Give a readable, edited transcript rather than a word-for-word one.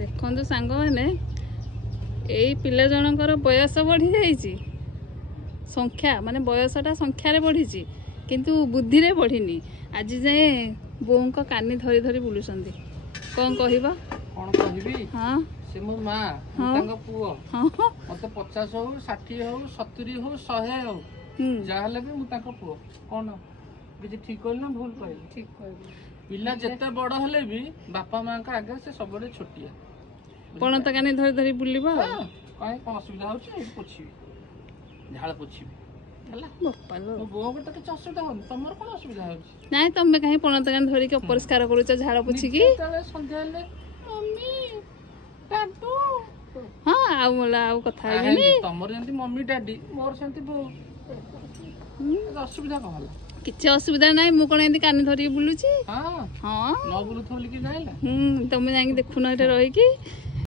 देखु सांग मैंने यही पिला जनकर बयस बढ़ी जाइए संख्या माने बयसटा संख्यार बढ़ी किंतु बुद्धि रे बढ़ीनी आज जाए बों को कानी धरी धरी बुलुंट कौन कह हाँ से मो माँ तांगा पुओ मते 50 हो 60 हो 70 हो 100 हो जाहले भी मु तांका पुओ कोन बिजे ठीक कहल ना भूल कहल ठीक कहल पिला जते बड़ हले भी बापा मां का आगे से सबरे छोटिया पण त कानी धरी धरी बुलिबा काहे कोन असुविधा होची पोछी झाळ पोछी हला बापा लो मो बो के त असुविधा हो तमर कोन असुविधा होची नाही तमे काहे पण त कानी धरी के अपरिष्कार करूछ झाळ पोछी की तले संध्या ले मम्मी डाडू हाँ आउ मला आउ कथा हेनी तमर जंती मम्मी डैडी मोर सेंती बो असुविधा कहला किछि असुविधा नाही मु कोन एंती कानी धरी बुलुची हां हां न बुलु थोली कि जाइला तमे जाई देखुना एटे रही की